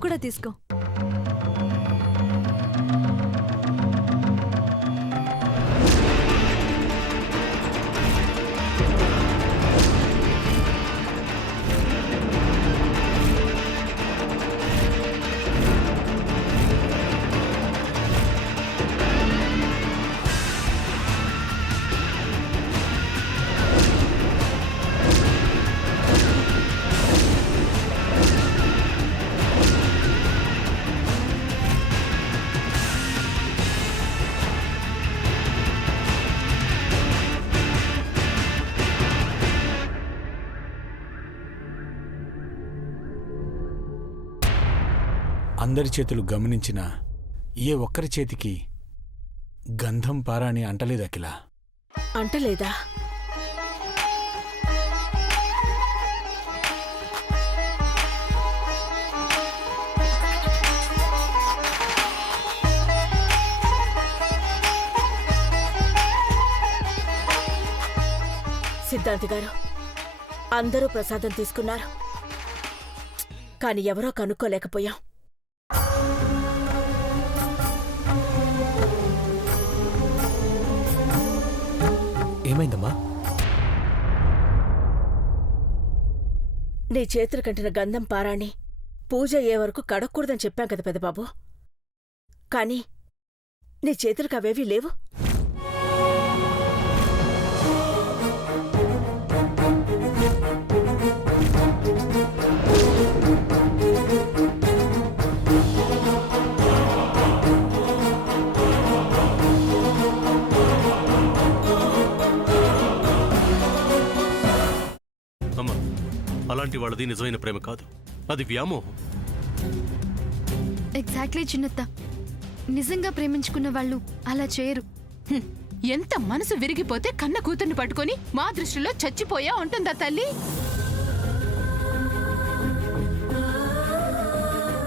నువ్వు కూడా తీసుకో. అందరి చేతులు గమనించినా ఏ ఒక్కరి చేతికి గంధం పారాణి అంటలేదు అఖిల. అంటలేదా? సిద్ధాంతి గారు, అందరూ ప్రసాదం తీసుకున్నారు, కానీ ఎవరో కనుక్కోలేకపోయాం. ఏమైందమ్మా? నీ చేతులు కంటిన గంధం పారాణి పూజ అయ్యే వరకు కడక్కూడదని చెప్పాం కదా పెదబాబు. కానీ నీ చేతులకు అవేవీ లేవు. అలాంటి వాళ్ళది నిజమైన ప్రేమ కాదు, అది వ్యామోహం. ఎగ్జాక్ట్లీ చిన్నత్త, నిజంగా ప్రేమించుకున్న వాళ్ళు అలా చేయరు. ఎంత మనసు విరిగిపోతే కన్న కూతుర్ని పట్టుకొని మా దృష్టిలో చచ్చిపోయా ఉంటుందా తల్లి?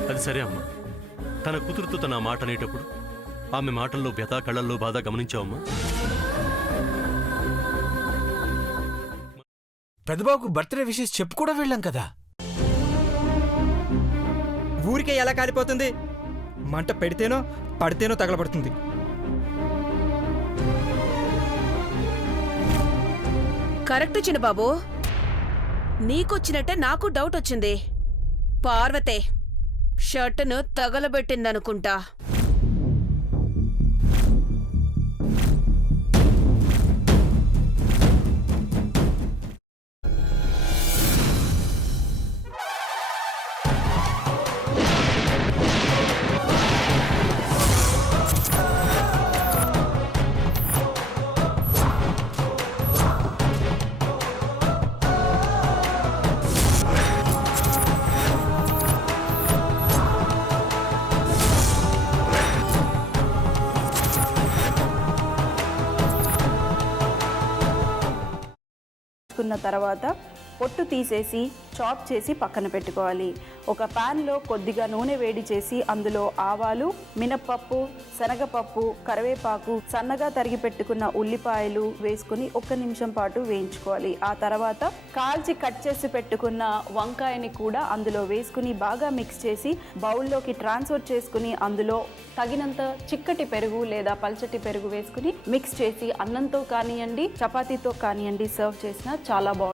అది సరే అమ్మా, తన కూతురుతో తన మాట అనేటప్పుడు ఆమె మాటల్లో వ్యథ, కళ్ళల్లో బాధ గమనించావమ్మా? పెద్దబాబుకు బర్త్డే విషెస్ చెప్పు కూడా వెళ్ళాం కదా. ఊరికే ఎలా కాలిపోతుంది? మంట పెడితేనో పడితేనో తగలబడుతుంది. కరెక్ట్ చిన్నబాబు, నీకొచ్చినట్టే నాకు డౌట్ వచ్చింది. పార్వతే షర్టును తగలబెట్టిందనుకుంటా. తర్వాత పొట్టు తీసేసి చాప్ చేసి పక్కన పెట్టుకోవాలి. ఒక ప్యాన్లో కొద్దిగా నూనె వేడి చేసి అందులో ఆవాలు, మినప్పప్పు, శనగపప్పు, కరివేపాకు, సన్నగా తరిగి పెట్టుకున్న ఉల్లిపాయలు వేసుకుని 1 నిమిషం పాటు వేయించుకోవాలి. ఆ తర్వాత కాల్చి కట్ చేసి పెట్టుకున్న వంకాయని కూడా అందులో వేసుకుని బాగా మిక్స్ చేసి బౌల్లోకి ట్రాన్స్ఫర్ చేసుకుని అందులో తగినంత చిక్కటి పెరుగు లేదా పల్చటి పెరుగు వేసుకుని మిక్స్ చేసి అన్నంతో కానివ్వండి, చపాతీతో కానివ్వండి సర్వ్ చేసినా చాలా బాగుంటుంది.